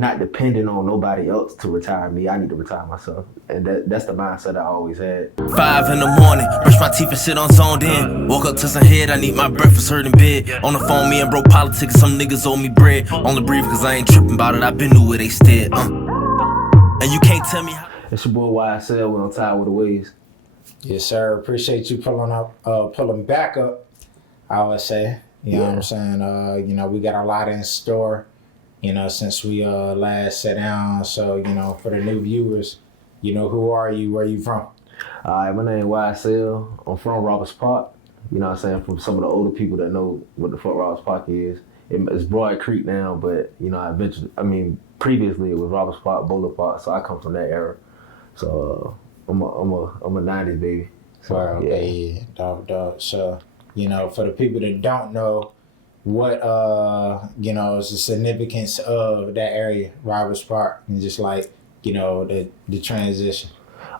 not depending on nobody else to retire me. I need to retire myself, and that's the mindset I always had. 5 in the morning, brush my teeth and shit on zoned in. Woke up to some head, I need my breakfast, hurt in bed. On the phone, me and broke politics, some niggas owe me bread. Only breathe cause I ain't tripping about it, I been knew where they stead. And you can't tell me how. It's your boy YSL, we on Tired with the Waves. Yes, sir. Appreciate you pulling back up, I would say. You know what I'm saying? We got a lot in store, since we last sat down. So, for the new viewers, who are you? Where you from? Alright, my name is YSL. I'm from Roberts Park. You know what I'm saying? From some of the older people that know what the fuck Roberts Park is. It's Broad Creek now, but previously it was Roberts Park, Boulder Park, so I come from that era. So I'm a 90s baby. So, okay, dog. So, for the people that don't know, what is the significance of that area, Roberts Park, and just like, the transition?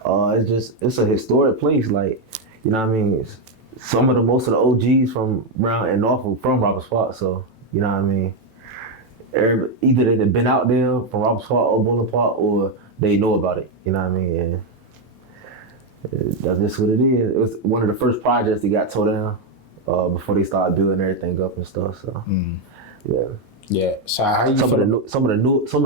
It's a historic place, like, most of the OGs from around in Norfolk from Roberts Park, so either they've been out there from Roberts Park or Boulder Park, or they know about it, and that's just what it is. It was one of the first projects that got tore down before they started building everything up and stuff. So yeah. So how you some of the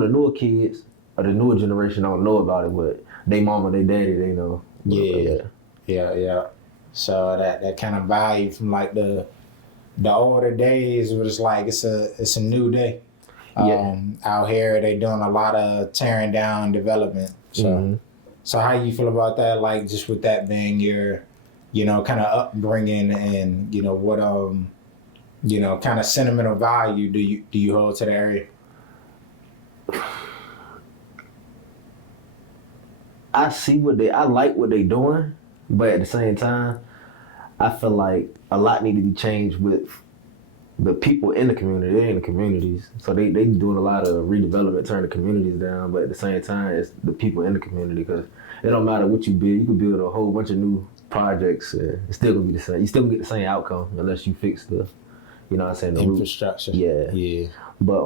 newer kids or the newer generation don't know about it, but they mama, they daddy, they know. Yeah. So that kind of value from like the older days was like it's a new day. Out here they doing a lot of tearing down development. So so how you feel about that? Like just with that being your kind of upbringing and what kind of sentimental value do you hold to the area? I like what they doing, but at the same time, I feel like a lot need to be changed with the people in the community. They're in the communities, so they doing a lot of redevelopment, turning the communities down. But at the same time, it's the people in the community, because it don't matter what you build. You could build a whole bunch of new projects, it's still gonna be the same. You still gonna get the same outcome unless you fix the, the infrastructure. Yeah. But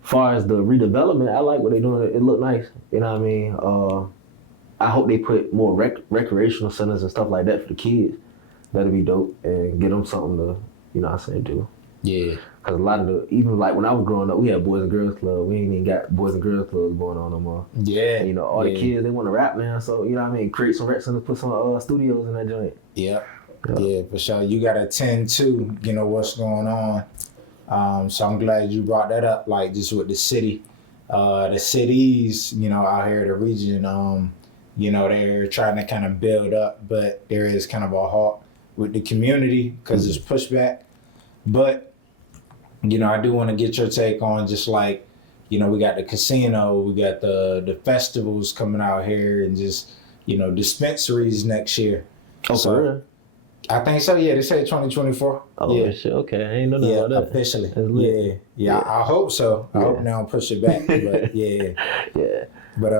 far as the redevelopment, I like what they doing. It look nice. I hope they put more recreational centers and stuff like that for the kids. That'd be dope, and get them something to, do. Yeah. Because a lot of even like when I was growing up, we had Boys and Girls Club. We ain't even got Boys and Girls Clubs going on no more. Yeah. And, all the kids, they want to rap now. So, create some rec centers, put some studios in that joint. Yeah, for sure. You got to tend to, what's going on. So I'm glad you brought that up, like just with the city. The cities, out here, the region, they're trying to kind of build up, but there is kind of a halt with the community because there's pushback. But, I do want to get your take on just like, we got the casino, we got the festivals coming out here, and just, dispensaries next year. Oh, so, for real? I think so, yeah. They say 2024. Oh, yeah. Shit, okay. I ain't know nothing about that. Officially. Yeah. I hope so. I hope they don't push it back, but yeah. Yeah. But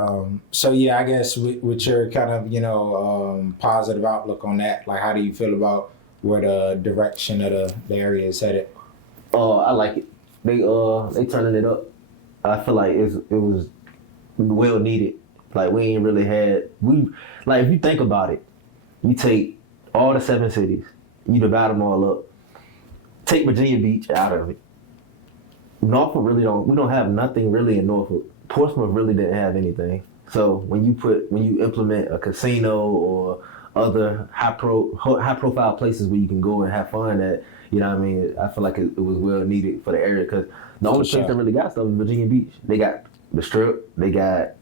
so yeah, I guess with your kind of positive outlook on that, like how do you feel about where the direction of the area is headed? I like it. They turning it up. I feel like it was well needed. Like we ain't really had if you think about it, you take all the 7 cities, you divide them all up. Take Virginia Beach out of it. Norfolk we don't have nothing really in Norfolk. Portsmouth really didn't have anything. So when you implement a casino or other high profile places where you can go and have fun at, I feel like it was well needed for the area, because the only place that really got stuff is Virginia Beach. They got the Strip, they got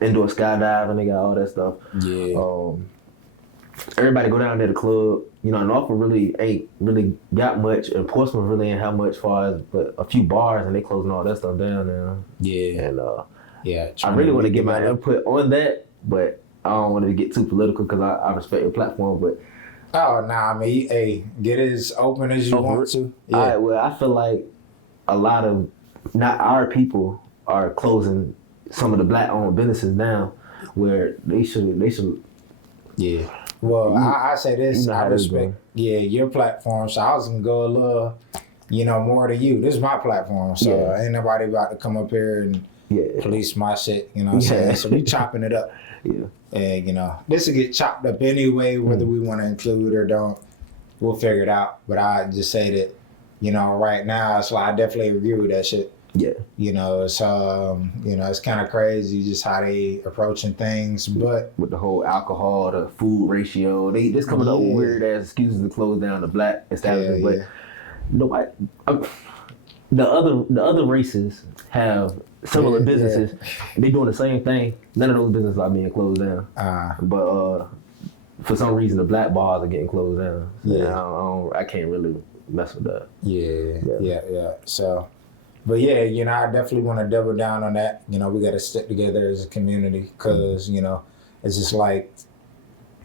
indoor skydiving, they got all that stuff. Yeah. Everybody go down there to the club. Norfolk really ain't really got much, and Portsmouth really ain't have much far as but a few bars, and they closing all that stuff down now. Yeah. And I really want to get my input on that, but I don't want to get too political because I respect your platform. But hey, get as open as you want to. Yeah. All right, well, I feel like a lot of not our people are closing some of the black-owned businesses down, where they should. Yeah. Well, I say this, I respect, your platform. So I was gonna go a more to you. This is my platform, so ain't nobody about to come up here and police my shit. You know what I'm saying? So we chopping it up. Yeah. And this will get chopped up anyway, whether we want to include it or don't. We'll figure it out. But I just say that, right now, so I definitely agree with that shit. Yeah. It's it's kind of crazy just how they approaching things, but with the whole alcohol, the food ratio, they just coming up with weird ass excuses to close down the black establishment. But the other races have similar businesses. They doing the same thing. None of those businesses are being closed down. But for some reason, the black bars are getting closed down. So I can't really mess with that. Yeah. So. But I definitely want to double down on that. We got to stick together as a community because, it's just like,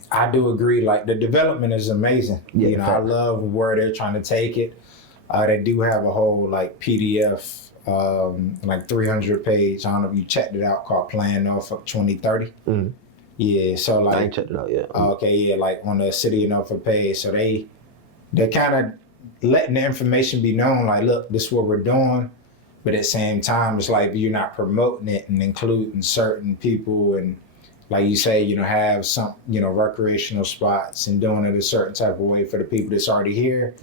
I do agree, like the development is amazing. I love where they're trying to take it. They do have a whole like PDF, like 300 page, I don't know if you checked it out, called Plano Norfolk 2030. Mm-hmm. Yeah, so like. I ain't checked it out yet. Okay, like on the City of Norfolk page. So they're kind of letting the information be known, like, look, this is what we're doing. But at the same time, it's like you're not promoting it and including certain people and, like you say, have some, recreational spots and doing it a certain type of way for the people that's already here.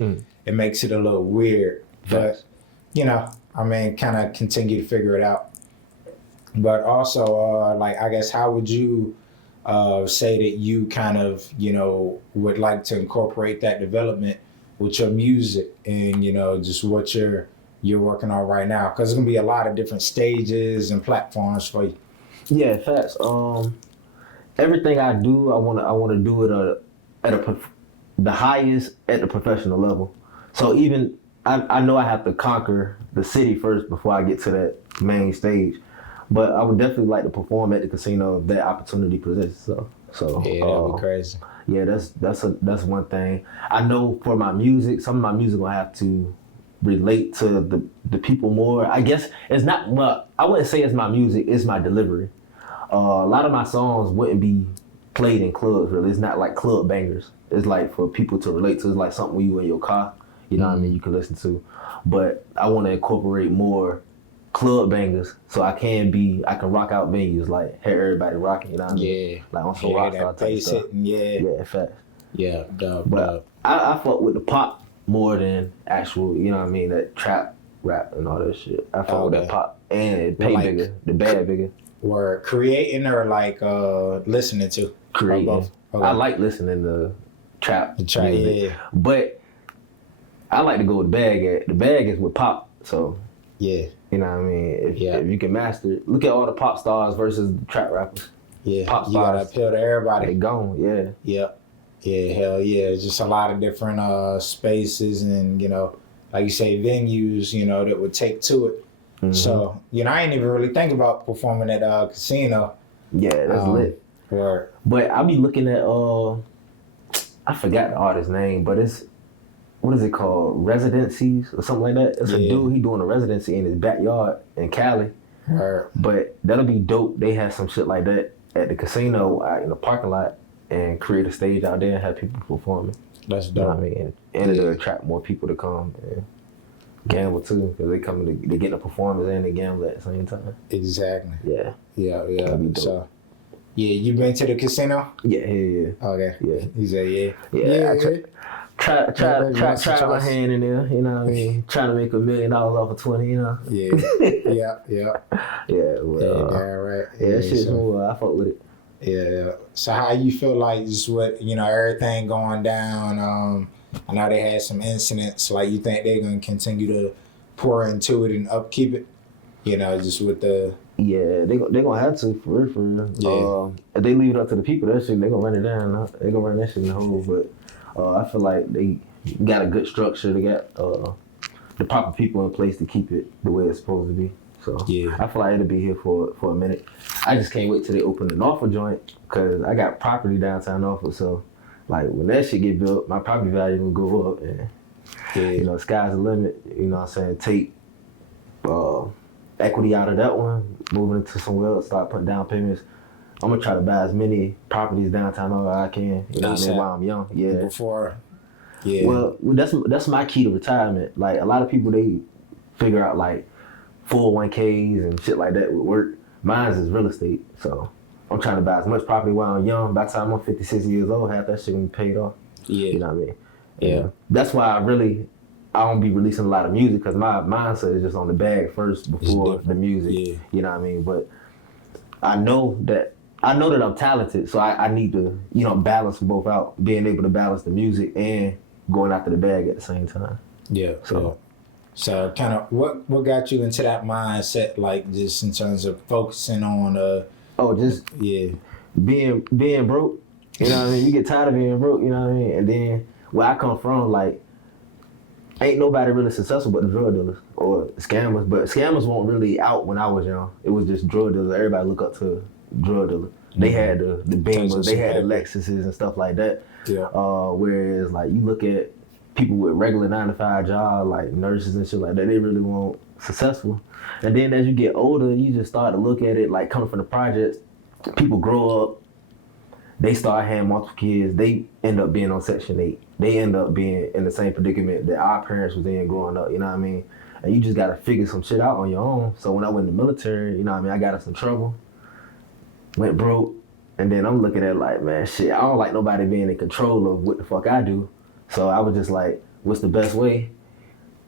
It makes it a little weird. But, kind of continue to figure it out. But also, I guess, how would you say that you kind of, would like to incorporate that development with your music and, just what you're working on right now, because there's gonna be a lot of different stages and platforms for you. Yeah, facts. Everything I do, I wanna do it at the highest at the professional level. So even I know I have to conquer the city first before I get to that main stage, but I would definitely like to perform at the casino if that opportunity presents. So yeah, that'd be crazy. Yeah, that's one thing. I know for my music, some of my music will have to relate to the people more. I guess it's not, well, I wouldn't say it's my music, it's my delivery. A lot of my songs wouldn't be played in clubs, really. It's not like club bangers. It's like for people to relate to. It's like something when you in your car, what I mean, you can listen to. But I want to incorporate more club bangers so I can rock out venues, like have everybody rocking, what I mean? Yeah. Like on some rock star type stuff. Yeah, in fact. Yeah, dub. I fuck with the pop more than actual, what I mean, that trap rap and all that shit. I fuck with that pop and it pay bigger, the bag bigger. Or creating or like listening to? Creating. Both. Okay. I like listening to trap music, yeah. But I like to go with the bag. The bag is with pop, so yeah. You know what I mean? If you can master it, look at all the pop stars versus the trap rappers. Yeah, pop stars, you gotta appeal to everybody. They gone, yeah. Yep. Yeah, hell yeah. It's just a lot of different spaces and, like you say, venues, that would take to it. Mm-hmm. So, I ain't even really think about performing at a casino. Yeah, that's lit. Right. But I be looking at, I forgot the artist's name, but it's, what is it called? Residencies or something like that. It's a dude, he doing a residency in his backyard in Cali. Right. But that'll be dope. They have some shit like that at the casino in the parking lot and create a stage out there and have people performing. That's dope. You know what I mean? And it'll attract more people to come and gamble too, because they get the performers and they gamble at the same time. Exactly. Yeah. So, you been to the casino? Yeah. Okay. Yeah. You said yeah. Yeah. Try my hand in there, you know what I mean? Trying to make $1 million off of 20, Yeah. Yeah, well, right. Yeah, that shit's smooth. I fuck with it. Yeah. So how you feel like just with, everything going down, I know they had some incidents, like you think they're going to continue to pour into it and upkeep it, just with the... Yeah, they gonna have to, for real. Yeah. If they leave it up to the people, that shit, they gonna run it down. They gonna run that shit in the hole, but I feel like they got a good structure. They got the proper people in place to keep it the way it's supposed to be. So I feel like it'll be here for a minute. I just can't wait till they open the Norfolk joint, because I got property downtown Norfolk. So like when that shit get built, my property value will go up, and sky's the limit. You know what I'm saying? Take equity out of that one, moving into somewhere else, start putting down payments. I'm gonna try to buy as many properties downtown as I can. You know what I mean? While I'm young, yeah. Yeah. Well, that's my key to retirement. Like a lot of people, they figure out like 401ks and shit like that would work. Mine's is real estate, so I'm trying to buy as much property while I'm young. By the time I'm 56 years old, half that shit gonna be paid off. Yeah. You know what I mean? Yeah. That's why I don't be releasing a lot of music because my mindset is just on the bag first before the music. Yeah. You know what I mean? But I know that I'm talented, so I need to, balance them both out. Being able to balance the music and going after the bag at the same time. Yeah. So kind of what got you into that mindset, like just in terms of focusing on being broke. You know what I mean? You get tired of being broke, you know what I mean? And then where I come from, like, ain't nobody really successful but the drug dealers or scammers. But scammers weren't really out when I was young. It was just drug dealers. Everybody look up to drug dealers. They had the Beamers, they had the Lexuses and stuff like that. Yeah. Whereas like you look at people with regular 9-to-5 jobs, like nurses and shit like that, they really weren't successful. And then as you get older, you just start to look at it like coming from the projects. People grow up, they start having multiple kids, they end up being on Section 8. They end up being in the same predicament that our parents was in growing up, you know what I mean? And you just gotta figure some shit out on your own. So when I went in the military, you know what I mean, I got in some trouble, went broke, and then I'm looking at like, man, shit, I don't like nobody being in control of what the fuck I do. So I was just like, what's the best way?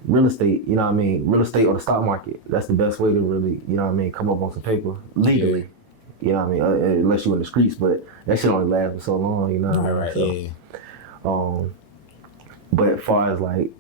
Real estate, you know what I mean? Real estate or the stock market. That's the best way to really, you know what I mean, come up on some paper legally. Yeah. You know what I mean? Unless you in the streets, but that shit only lasts for so long, you know what I mean? Right, so, but as far as like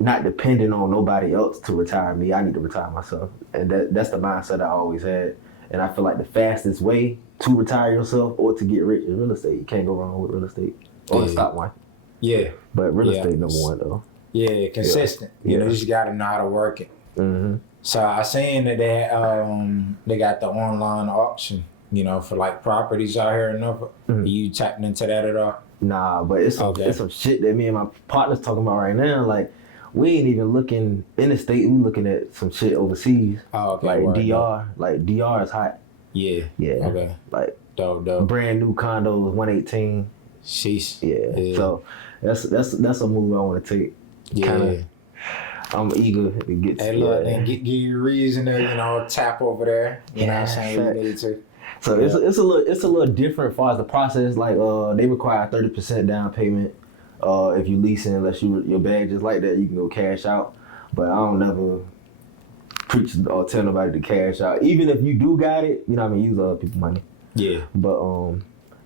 not depending on nobody else to retire me, I need to retire myself. And that's the mindset I always had. And I feel like the fastest way to retire yourself or to get rich is real estate. You can't go wrong with real estate or the stock market. Yeah. But real estate number one though. Yeah, consistent. You know, you just gotta know how to work it. Mm-hmm. So I seen that they got the online auction, you know, for like properties out here in Norfolk. Mm-hmm. You tapping into that at all? Nah, but it's some shit that me and my partner's talking about right now. Like, we ain't even looking in the state. We looking at some shit overseas. Oh, okay. Like DR. Like DR is hot. Yeah. Yeah. Okay. Like dope. Brand new condos, 118. Sheesh. Yeah. So that's a move I want to take. Yeah. Kinda, I'm eager to get. Hey, look, then get your reason there. You know, tap over there. You know what I'm saying? You need to. So it's a little different as far as the process. Like they require 30% down payment. If you leasing, unless your bag just like that, you can go cash out. But I don't never preach or tell nobody to cash out. Even if you do got it, you know what I mean, use other people's money. Yeah. But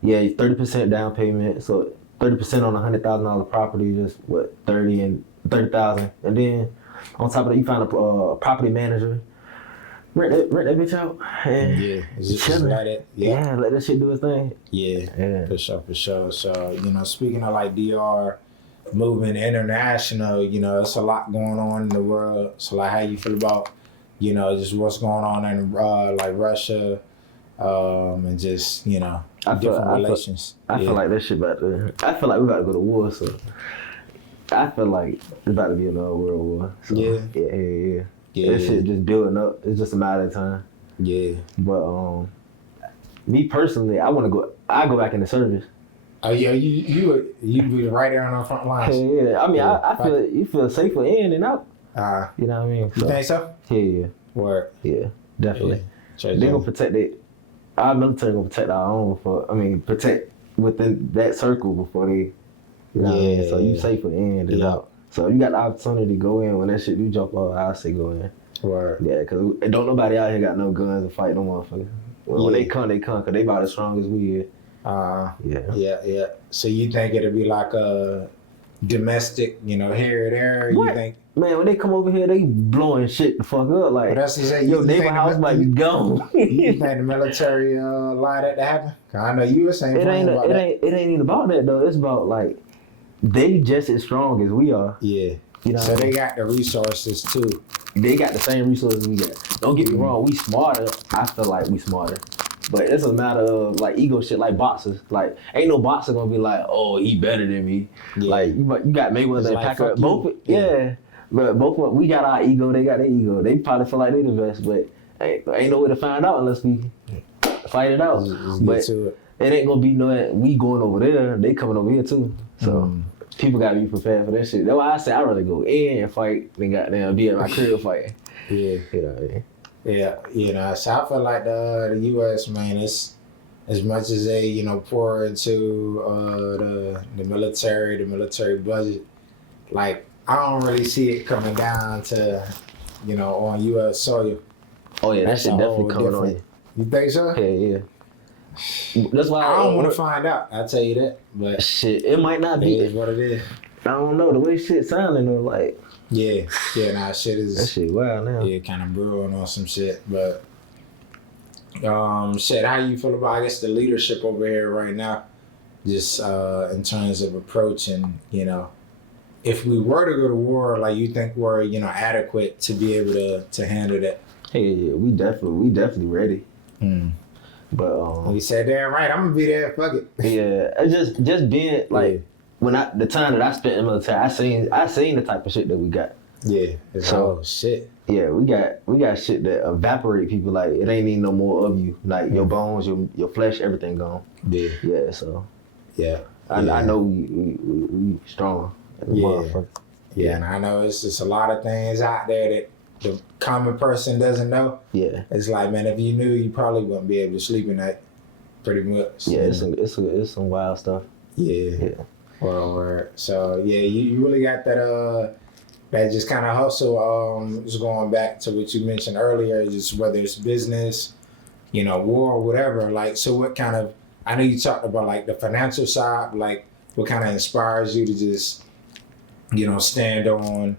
30% down payment. So 30% on $100,000 property, just what 30,000, and then on top of that, you find a property manager. Rent that bitch out. And just let it. Yeah, let that shit do its thing. Yeah. For sure. So, you know, speaking of like DR moving international, you know, it's a lot going on in the world. So like, how you feel about, you know, just what's going on in like Russia, and just, you know, different relations. I feel like that shit I feel like we about to go to war. So I feel like it's about to be another world war. So, yeah. That shit just building up. It's just a matter of time. Yeah. But me personally, I go back in the service. Oh yeah, you be right there on the front lines. Yeah. I mean, I feel you feel safer in and out. You know what I mean? You think so? Yeah. Word. Yeah, definitely. Yeah. They gonna protect it. Our military gonna protect our own protect within that circle before they. You know what I mean? So you safer in and out. So if you got the opportunity to go in when that shit do jump off, I say go in. Word. Yeah, because don't nobody out here got no guns to fight no motherfuckers. When they come, because they about as strong as we is. Yeah. So you think it'll be like a domestic, you know, here or there? What? You think? Man, when they come over here, they blowing shit the fuck up. Like, that's to say, your neighbor house might be gone. You think the military allow that to happen? Cause I know you were saying it ain't even about that though. It's about like they just as strong as we are. Yeah. You know so they got the resources too. They got the same resources we got. Don't get me wrong, we smarter. I feel like we smarter. But it's a matter of like ego shit, like boxers. Like ain't no boxer gonna be like, oh, he better than me. Yeah. Like you got Mayweather and like, Pacquiao. Both, yeah. But both we got our ego, they got their ego. They probably feel like they the best, but ain't no way to find out unless we fight it out. Let's but get to it. It ain't gonna be no we going over there, they coming over here too. So people gotta be prepared for that shit. That's why I say I'd rather go in and fight than goddamn be at my crib fighting. Yeah. You know what I mean? Yeah, so I feel like the U.S., man, it's as much as they, pour into the military budget, like, I don't really see it coming down to, on U.S. soil. Oh yeah, that That's shit a definitely whole coming on different- You think so? you. Yeah. That's why I don't want to find out, I'll tell you that, but shit, it might not it be. is what it is. I don't know the way shit sounding though, like Yeah, shit is... that shit wild now. Yeah, kind of brewing on some shit, but shit, how you feel about, I guess, the leadership over here right now, just in terms of approaching, if we were to go to war, like, you think we're, adequate to be able to handle that? Hey, yeah, we definitely ready. But You said, damn right, I'm gonna be there, fuck it. yeah, it's just being like when the time that I spent in the military, I seen the type of shit that we got. Yeah, it's all shit. Yeah, we got shit that evaporate people. Like it ain't need no more of you. Like your bones, your flesh, everything gone. Yeah. Yeah. So Yeah. I know we strong. Yeah. Yeah, and I know it's just a lot of things out there that the common person doesn't know. Yeah. It's like, man, if you knew, you probably wouldn't be able to sleep at night. Pretty much. Yeah, it's some wild stuff. Yeah. Word. So yeah, you really got that that just kind of hustle. Just going back to what you mentioned earlier, just whether it's business, war, whatever. Like, so what kind of? I know you talked about like the financial side. Like, what kind of inspires you to just, stand on,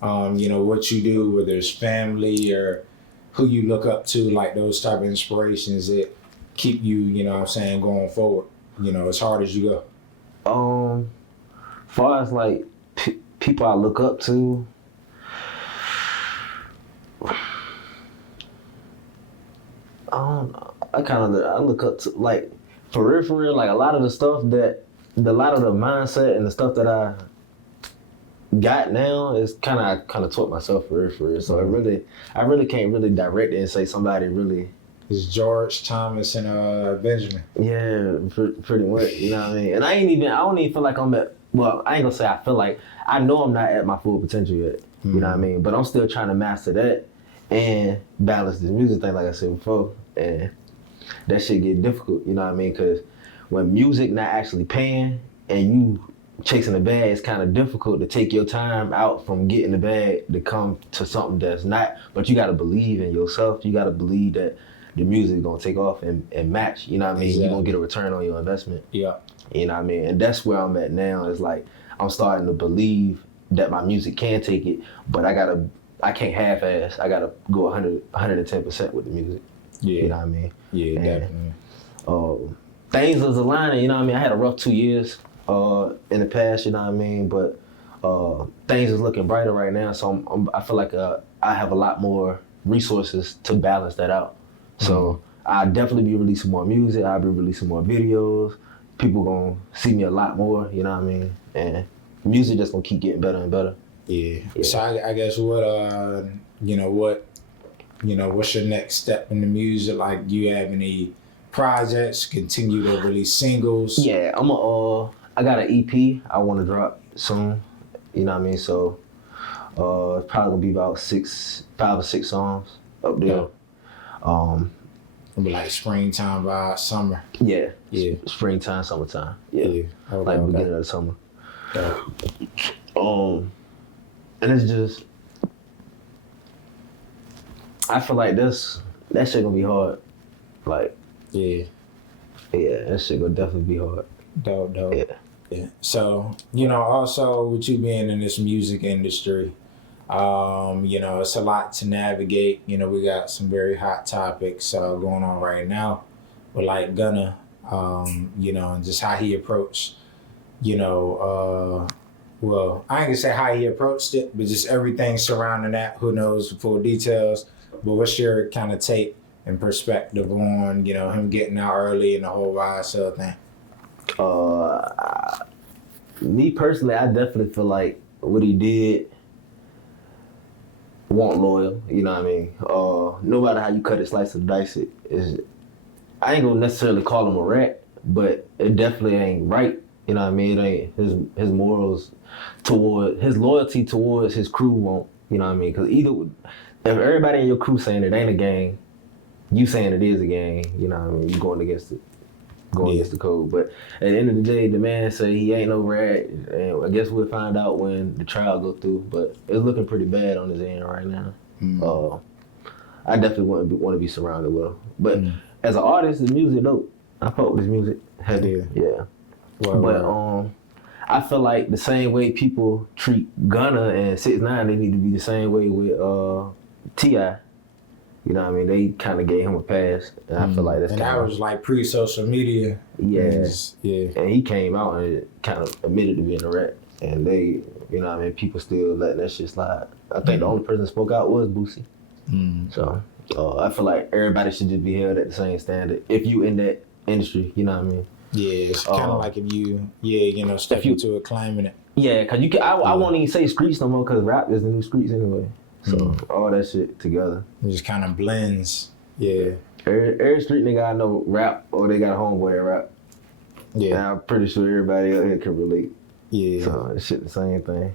what you do, whether it's family or who you look up to, like those type of inspirations that keep you, going forward, as hard as you go. Far as like people I look up to, I don't know. I look up to like for real, like a lot of the stuff a lot of the mindset and the stuff that I got now is kind of taught myself for real. So I really can't really direct it and say somebody really. It's George, Thomas, and Benjamin. Yeah, pretty much. You know what I mean? And I don't even feel like I'm at. Well, I ain't gonna say I feel like I know I'm not at my full potential yet. You know what I mean? But I'm still trying to master that and balance this music thing, like I said before. And that shit get difficult. You know what I mean? Because when music not actually paying and you chasing the bag, it's kind of difficult to take your time out from getting the bag to come to something that's not. But you got to believe in yourself. You got to believe that the music gonna take off and match. You know what I mean? Exactly. You're gonna get a return on your investment. Yeah. You know what I mean? And that's where I'm at now. It's like I'm starting to believe that my music can take it, but I can't half-ass. I gotta go 110% with the music. Yeah. You know what I mean? Yeah, And, definitely. Things was aligning, you know what I mean? I had a rough 2 years in the past, you know what I mean? But things is looking brighter right now, so I feel like I have a lot more resources to balance that out. So I'll definitely be releasing more music. I'll be releasing more videos. People gonna see me a lot more, you know what I mean? And music just gonna keep getting better and better. Yeah. So I guess what's your next step in the music? Like, do you have any projects? Continue to release singles? Yeah, I got an EP I want to drop soon. You know what I mean? So it's probably gonna be about 5 or 6 songs up there. It'll be like springtime vibe, summer. Yeah. Yeah. Springtime, summertime. Yeah. Okay, Beginning of the summer. Yeah. And it's just, I feel like that shit gonna be hard. Like, Yeah. that shit gonna definitely be hard. Dope. Yeah. So, also with you being in this music industry, it's a lot to navigate. We got some very hot topics going on right now with like Gunna, and just how he approached, well, I ain't gonna say how he approached it, but just everything surrounding that. Who knows the full details? But what's your kind of take and perspective on, him getting out early and the whole YSL thing? Me personally, I definitely feel like what he did wasn't loyal. You know what I mean? No matter how you cut it, slice it, dice it, I ain't gonna necessarily call him a rat, but it definitely ain't right You know what I mean? It ain't his morals toward his loyalty towards his crew won't. You know what I mean? Because either if everybody in your crew saying it ain't a gang, you saying it is a gang. You know what I mean? You going against it. Against the code. But at the end of the day, the man say he ain't no rat, and I guess we'll find out when the trial go through. But it's looking pretty bad on his end right now. I definitely want to be surrounded with him. But as an artist, his music dope. I fuck with his music heavy. Yeah. But I feel like the same way people treat Gunna and 6ix9ine, they need to be the same way with T.I. You know what I mean? They kind of gave him a pass, and I feel like that's. And that was like pre-social media. Yeah, And he came out and kind of admitted to being a rat, and they, you know what I mean? People still letting that shit slide. I think the only person that spoke out was Boosie. So I feel like everybody should just be held at the same standard if you in that industry. You know what I mean? Yeah, it's kind of like if you, step into it, climbing it. Yeah, cause you can. I won't even say streets no more, cause rap is the new streets anyway. So all that shit together. It just kind of blends. Yeah. Every street nigga I know rap, or they got a homeboy that rap. Yeah. And I'm pretty sure everybody out here can relate. Yeah. So it's shit the same thing.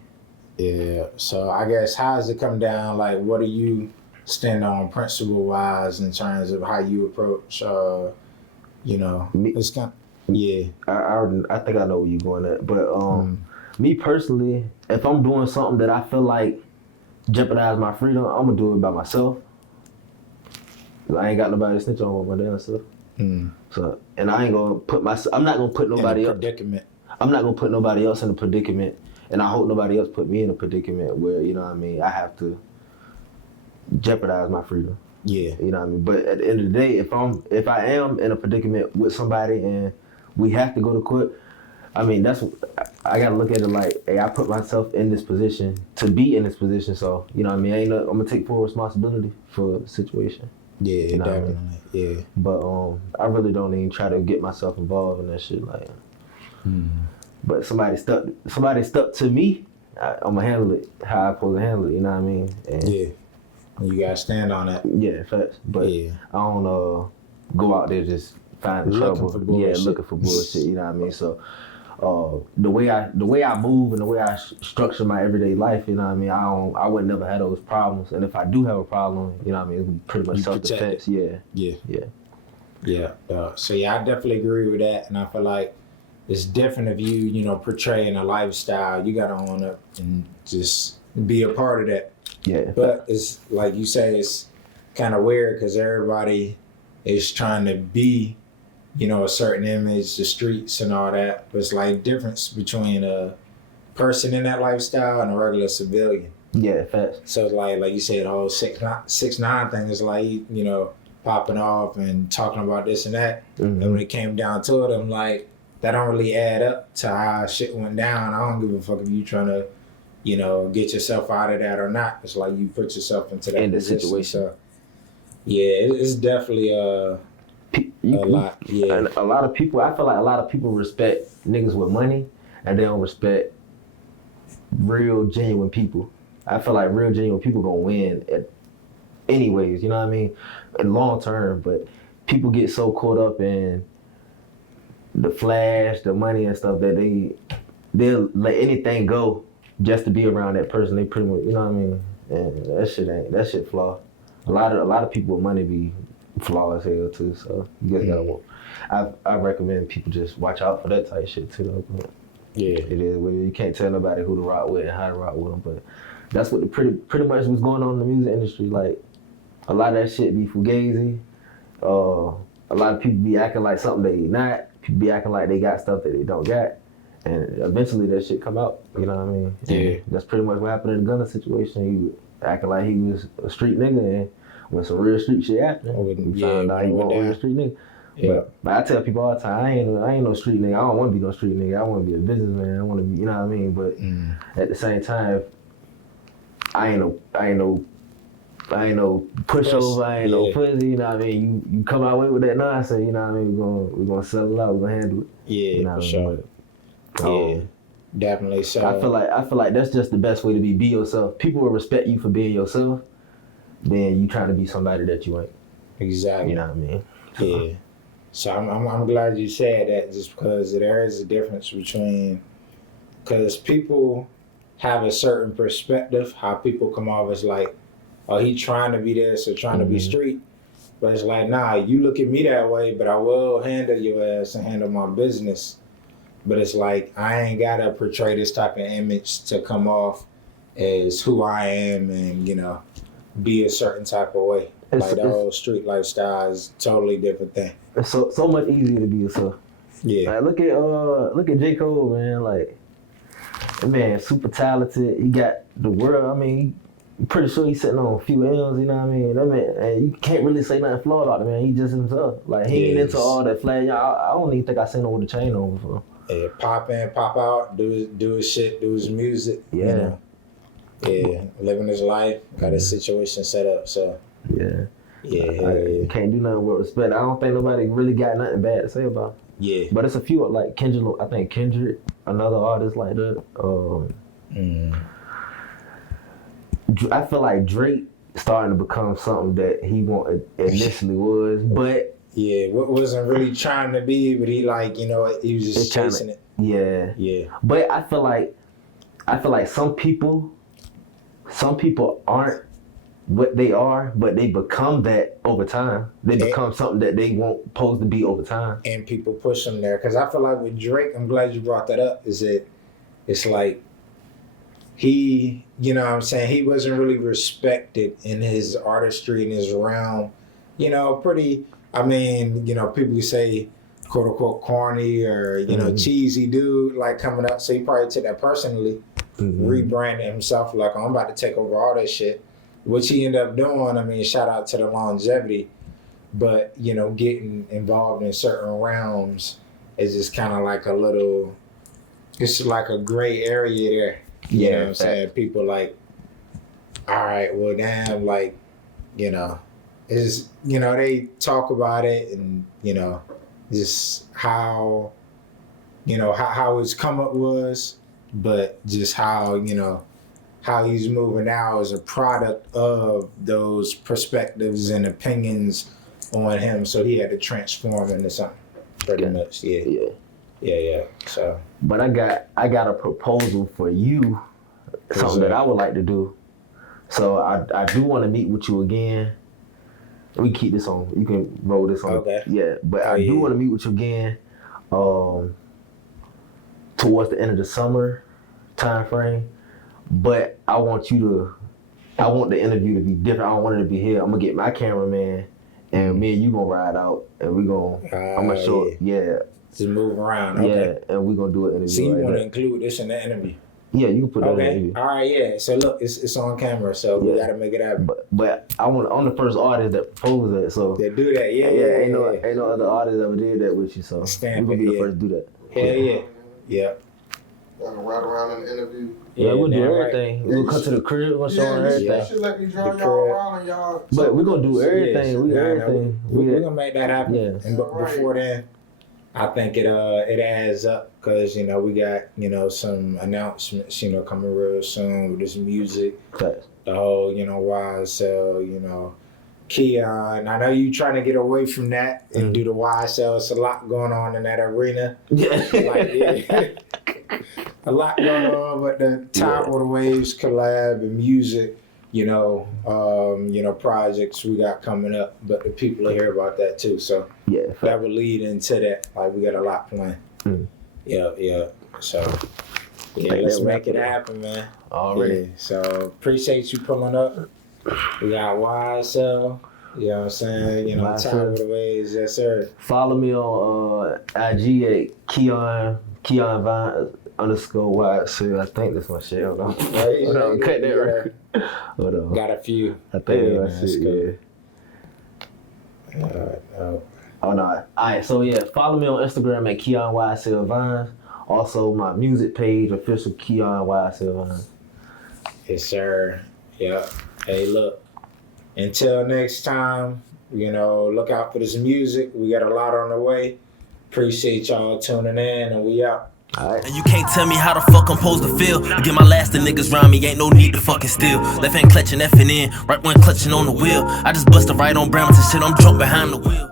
Yeah. So I guess how does it come down? Like, what do you stand on principle wise in terms of how you approach? It's kind of, yeah. I think I know where you're going at, but me personally, if I'm doing something that I feel like jeopardize my freedom, I'm gonna do it by myself. I ain't got nobody to snitch on with my damn stuff. So, and I ain't gonna put I'm not gonna put nobody else. I'm not gonna put nobody else in a predicament, and I hope nobody else put me in a predicament where, you know what I mean, I have to jeopardize my freedom. Yeah. You know what I mean? But at the end of the day, if I am in a predicament with somebody and we have to go to court, I mean, I gotta look at it like, hey, I put myself in this position to be in this position, so, you know what I mean, I'm gonna take full responsibility for the situation. Yeah, you know definitely. Yeah. But I really don't even try to get myself involved in that shit, like. But somebody stuck to me, I'm gonna handle it how I'm supposed to handle it, you know what I mean? And you gotta stand on that. Yeah, facts. But I don't go out there just finding trouble. Looking for bullshit, you know what I mean? So the way I move and the way I structure my everyday life, you know what I mean, I would never have those problems. And if I do have a problem, you know what I mean, it's pretty much self-defense. So I definitely agree with that, and I feel like it's different if you portraying a lifestyle. You gotta own up and just be a part of that. Yeah. But it's like you say, it's kind of weird because everybody is trying to be, a certain image, the streets and all that. But it's like difference between a person in that lifestyle and a regular civilian. Yeah, facts. So it's like you said, the whole 6ix9ine thing is like, popping off and talking about this and that. And when it came down to it, I'm like, that don't really add up to how shit went down. I don't give a fuck if you trying to, get yourself out of that or not. It's like you put yourself into that situation. So, it's definitely a lot. Yeah, and a lot of people. I feel like a lot of people respect niggas with money, and they don't respect real, genuine people. I feel like real, genuine people gonna win anyways. You know what I mean? In long term, but people get so caught up in the flash, the money and stuff that they'll let anything go just to be around that person. They pretty much, you know what I mean? And that shit flawed. A lot of people with money be flawed as hell too. So you just gotta. I recommend people just watch out for that type of shit too. Though. But it is. You can't tell nobody who to rock with and how to rock with them. But that's what pretty much was going on in the music industry. Like a lot of that shit be fugazi. A lot of people be acting like something they not. People be acting like they got stuff that they don't got. And eventually that shit come out, you know what I mean? And that's pretty much what happened in the Gunna situation. He acting like he was a street nigga, and when some real street shit happened, we found out he wasn't a street nigga. Yeah. But I tell people all the time, I ain't no street nigga. I don't want to be no street nigga. I want to be a businessman. I want to be, you know what I mean? But at the same time, I ain't no pushover. I ain't no pussy. You know what I mean? You come our way with that nonsense. You know what I mean? We're gonna settle it out. We're gonna handle it. Yeah, you know for sure. Definitely. So I feel like that's just the best way to be yourself. People will respect you for being yourself. Then you trying to be somebody that you ain't. Exactly. You know what I mean? So, So I'm glad you said that, just because there is a difference between, because people have a certain perspective, how people come off as like, oh, he trying to be this or trying to be street. But it's like, nah, you look at me that way, but I will handle your ass and handle my business. But it's like, I ain't got to portray this type of image to come off as who I am and, you know, be a certain type of way. Like the whole street lifestyle is a totally different thing. It's so much easier to be yourself. Yeah. Like, look at J. Cole, man. Like, man, super talented. He got the world. I mean, I'm pretty sure he's sitting on a few M's. You know what I mean? That man, and you can't really say nothing flawed about the man. He just himself. Like, he ain't into all that flag. I don't even think I seen him with a chain on before. Yeah, pop in, pop out, do his shit, do his music. Yeah. You know? Yeah, living his life, got his situation set up. So yeah. Yeah. Can't do nothing but respect. I don't think nobody really got nothing bad to say about him. Yeah. But it's a few, like Kendrick, I think Kendrick, another artist like that. I feel like Drake starting to become something that he initially was, but yeah, wasn't really trying to be, but he like, you know, he was just chasing it. Yeah. Yeah. But I feel like some people aren't what they are, but they become that over time. They become something that they weren't supposed to be over time. And people push them there. Because I feel like with Drake, I'm glad you brought that up, is that it's like he, you know what I'm saying, he wasn't really respected in his artistry, in his realm. You know, pretty, I mean, you know, people say, quote unquote, corny or, you know, cheesy dude, like coming up. So he probably took that personally, rebranded himself like, oh, I'm about to take over all that shit. Which he ended up doing, I mean, shout out to the longevity, but, you know, getting involved in certain realms is just kind of like a little, it's like a gray area there. You know what I'm saying? People like, all right, well, damn, like, you know, it's, you know, they talk about it and, you know, just how, you know, how his come up was, but just how, you know, how he's moving now is a product of those perspectives and opinions on him. So he had to transform into something pretty much. Yeah. So, but I got a proposal for you, something that I would like to do. So I do want to meet with you again. We can keep this on. You can roll this on. Okay. Yeah, but I do want to meet with you again towards the end of the summer time frame. But I want the interview to be different. I don't want it to be here. I'm gonna get my cameraman, and me and you gonna ride out, and we gonna. I'm gonna show. Yeah. Just move around. Okay. Yeah, and we gonna do an interview. So you want to include this in the interview? Yeah, you can put that in the interview. All right. Yeah. So look, it's on camera, so we gotta make it happen. But I'm the first artist that proposed that. So they do that. Yeah. Ain't no other artist ever did that with you. So we're gonna be the first to do that. Yeah. Gonna ride around in the interview. Yeah, we'll do everything. We'll come to the crib. We're gonna show them everything. You should let me drive y'all around and y'all. But we're gonna do everything. We're gonna make that happen. Yeah. And before then, I think it adds up because, you know, we got, you know, some announcements, you know, coming real soon with this music. Facts. The whole, you know, YSL, you know, Keon. I know you trying to get away from that and do the YSL. It's a lot going on in that arena. A lot going on, but the Top of the Waves collab and music, you know, projects we got coming up, but the people will hear about that too. So that will lead into that. Like, we got a lot planned. Yeah. So let's make it happen, man. Already. Yeah, so appreciate you pulling up. We got YSL. You know what I'm saying? You know, Top of the Waves, yes sir. Follow me on IG at Keon Vine _YSL. I think that's my shit. Hold on. Cut that record. Hold on. Got a few. I think that's it. Oh no. Alright, so follow me on Instagram at Keon YSL Vines. Also my music page, official Keon YSL Vines. Yes sir. Yeah. Hey, look. Until next time, you know, look out for this music. We got a lot on the way. Appreciate y'all tuning in, and we out. Alright. And you can't tell me how the fuck I'm supposed to feel. To get my last, the niggas round me, ain't no need to fucking steal. Left hand clutching, F and in, right one clutching on the wheel. I just busted right on Bremerton shit, I'm drunk behind the wheel.